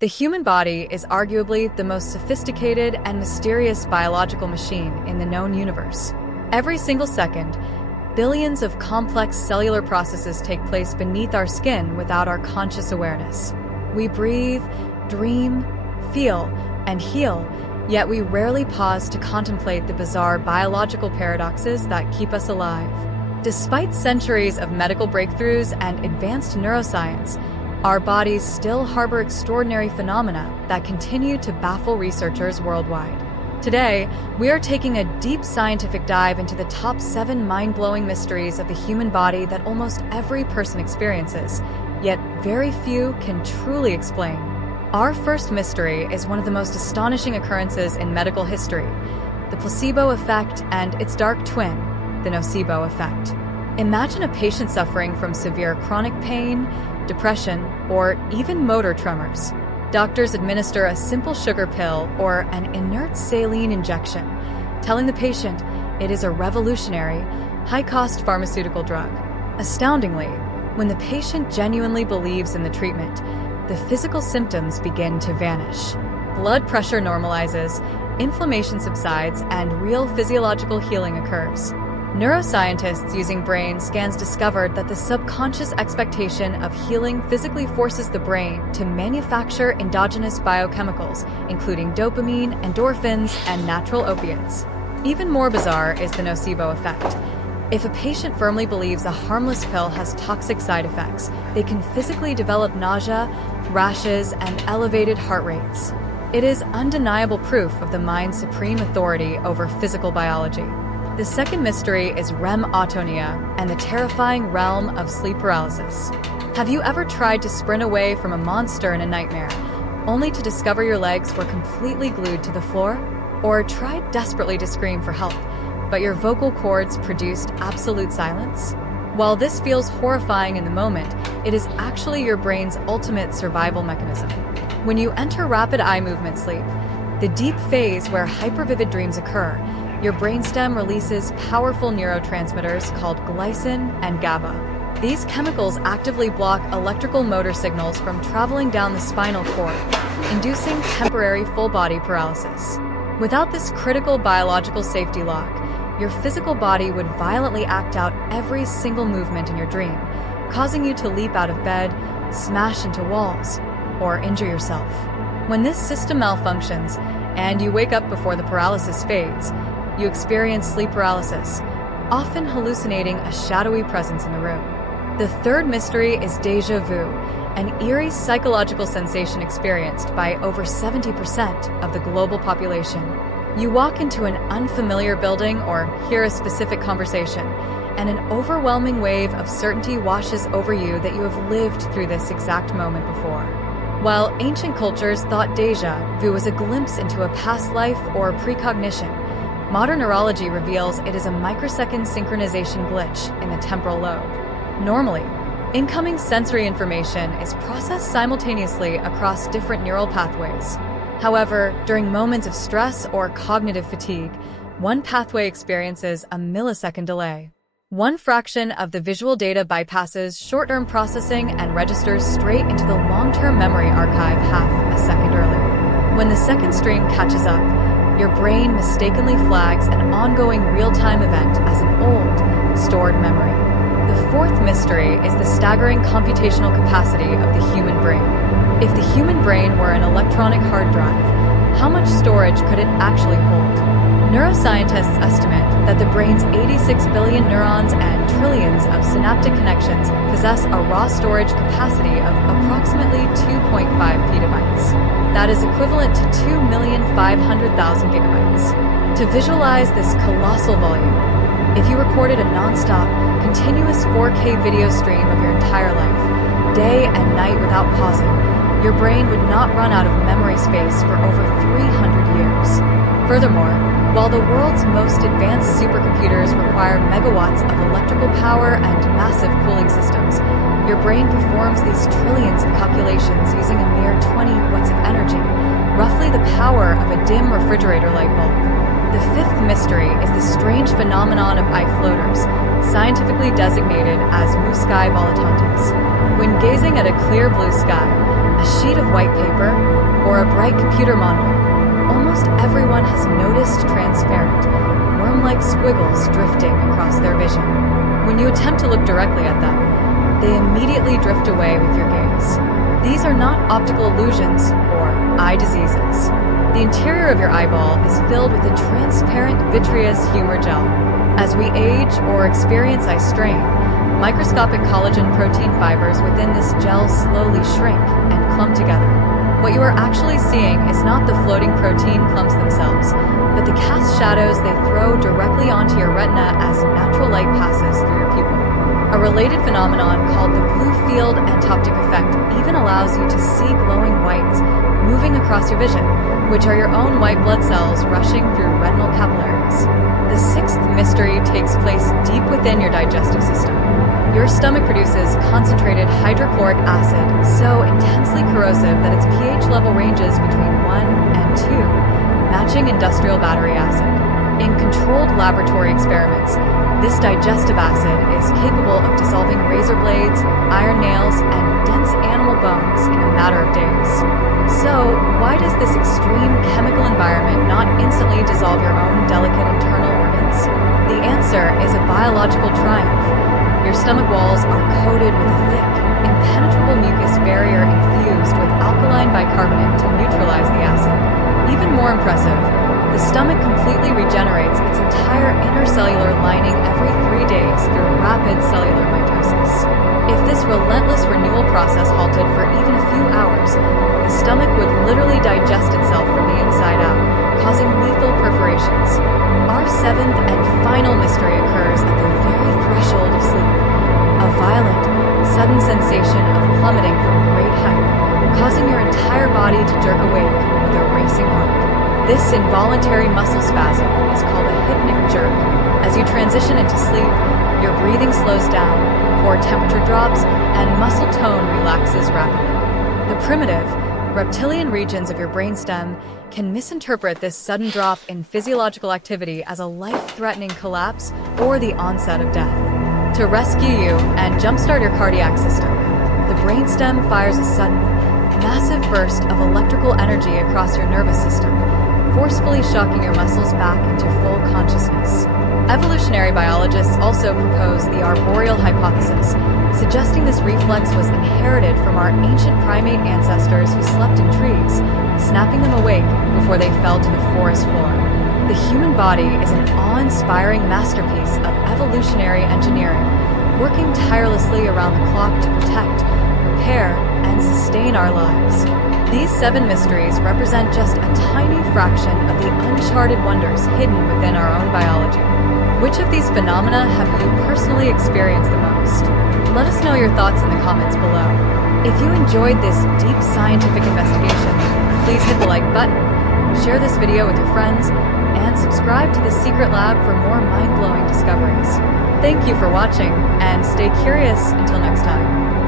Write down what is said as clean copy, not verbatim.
The human body is arguably the most sophisticated and mysterious biological machine in the known universe. Every single second, billions of complex cellular processes take place beneath our skin without our conscious awareness. We breathe, dream, feel, and heal, yet we rarely pause to contemplate the bizarre biological paradoxes that keep us alive. Despite centuries of medical breakthroughs and advanced neuroscience, our bodies still harbor extraordinary phenomena that continue to baffle researchers worldwide. Today, we are taking a deep scientific dive into the top 7 mind-blowing mysteries of the human body that almost every person experiences, yet very few can truly explain. Our first mystery is one of the most astonishing occurrences in medical history, the placebo effect and its dark twin, the nocebo effect. Imagine a patient suffering from severe chronic pain, depression, or even motor tremors. Doctors administer a simple sugar pill or an inert saline injection, telling the patient it is a revolutionary, high-cost pharmaceutical drug. Astoundingly, when the patient genuinely believes in the treatment, the physical symptoms begin to vanish. Blood pressure normalizes, inflammation subsides, and real physiological healing occurs. Neuroscientists using brain scans discovered that the subconscious expectation of healing physically forces the brain to manufacture endogenous biochemicals, including dopamine, endorphins, and natural opiates. Even more bizarre is the nocebo effect. If a patient firmly believes a harmless pill has toxic side effects, they can physically develop nausea, rashes, and elevated heart rates. It is undeniable proof of the mind's supreme authority over physical biology. The second mystery is REM atonia and the terrifying realm of sleep paralysis. Have you ever tried to sprint away from a monster in a nightmare, only to discover your legs were completely glued to the floor? Or tried desperately to scream for help, but your vocal cords produced absolute silence? While this feels horrifying in the moment, it is actually your brain's ultimate survival mechanism. When you enter rapid eye movement sleep, the deep phase where hypervivid dreams occur, your brainstem releases powerful neurotransmitters called glycin and GABA. These chemicals actively block electrical motor signals from traveling down the spinal cord, inducing temporary full-body paralysis. Without this critical biological safety lock, your physical body would violently act out every single movement in your dream, causing you to leap out of bed, smash into walls, or injure yourself. When this system malfunctions, and you wake up before the paralysis fades, you experience sleep paralysis, often hallucinating a shadowy presence in the room. The third mystery is déjà vu, an eerie psychological sensation experienced by over 70% of the global population. You walk into an unfamiliar building or hear a specific conversation, and an overwhelming wave of certainty washes over you that you have lived through this exact moment before. While ancient cultures thought déjà vu was a glimpse into a past life or precognition, modern neurology reveals it is a microsecond synchronization glitch in the temporal lobe. Normally, incoming sensory information is processed simultaneously across different neural pathways. However, during moments of stress or cognitive fatigue, one pathway experiences a millisecond delay. One fraction of the visual data bypasses short-term processing and registers straight into the long-term memory archive half a second early. When the second stream catches up, your brain mistakenly flags an ongoing real-time event as an old, stored memory. The fourth mystery is the staggering computational capacity of the human brain. If the human brain were an electronic hard drive, how much storage could it actually hold? Neuroscientists estimate that the brain's 86 billion neurons and trillions of synaptic connections possess a raw storage capacity of approximately 2.5 petabytes. That is equivalent to 2,500,000 gigabytes. To visualize this colossal volume, if you recorded a non-stop, continuous 4K video stream of your entire life, day and night without pausing, your brain would not run out of memory space for over 300 years. Furthermore, while the world's most advanced supercomputers require megawatts of electrical power and massive cooling systems, your brain performs these trillions of calculations using a mere 20 watts of energy, roughly the power of a dim refrigerator light bulb. The fifth mystery is the strange phenomenon of eye floaters, scientifically designated as Muscae Volitantes. When gazing at a clear blue sky, a sheet of white paper, or a bright computer monitor, almost everyone has noticed transparent, worm-like squiggles drifting across their vision. When you attempt to look directly at them, they immediately drift away with your gaze. These are not optical illusions or eye diseases. The interior of your eyeball is filled with a transparent vitreous humor gel. As we age or experience eye strain, microscopic collagen protein fibers within this gel slowly shrink and clump together. What you are actually seeing is not the floating protein clumps themselves, but the cast shadows they throw directly onto your retina as natural light passes through your pupil. A related phenomenon called the blue field antoptic effect even allows you to see glowing whites moving across your vision, which are your own white blood cells rushing through retinal capillaries. The sixth mystery takes place deep within your digestive system. Your stomach produces concentrated hydrochloric acid so intensely corrosive that its pH level ranges between 1 and 2, matching industrial battery acid. In controlled laboratory experiments, this digestive acid is capable of dissolving razor blades, iron nails, and dense animal bones in a matter of days. So, why does this extreme chemical environment not instantly dissolve your own delicate internal organs? The answer is a biological triumph. Your stomach walls are coated with a thick, impenetrable mucus barrier infused with alkaline bicarbonate to neutralize the acid. Even more impressive, the stomach completely regenerates its entire intercellular lining every 3 days through rapid cellular mitosis. If this relentless renewal process halted for even a few hours, the stomach would literally digest itself from the inside out, causing lethal perforations. Our seventh and final mystery occurs at the very threshold of sleep. A violent, sudden sensation of plummeting from great height, causing your entire body to jerk awake with a racing heart. This involuntary muscle spasm is called a hypnic jerk. As you transition into sleep, your breathing slows down, core temperature drops, and muscle tone relaxes rapidly. The primitive, reptilian regions of your brainstem can misinterpret this sudden drop in physiological activity as a life-threatening collapse or the onset of death. To rescue you and jumpstart your cardiac system, the brainstem fires a sudden, massive burst of electrical energy across your nervous system, forcefully shocking your muscles back into full consciousness. Evolutionary biologists also propose the arboreal hypothesis, suggesting this reflex was inherited from our ancient primate ancestors who slept in trees, snapping them awake before they fell to the forest floor. The human body is an awe-inspiring masterpiece of evolutionary engineering, working tirelessly around the clock to protect, repair, and sustain our lives. These 7 mysteries represent just a tiny fraction of the uncharted wonders hidden within our own biology. Which of these phenomena have you personally experienced the most? Let us know your thoughts in the comments below. If you enjoyed this deep scientific investigation, please hit the like button, share this video with your friends, and subscribe to The Secret Lab for more mind-blowing discoveries. Thank you for watching, and stay curious until next time.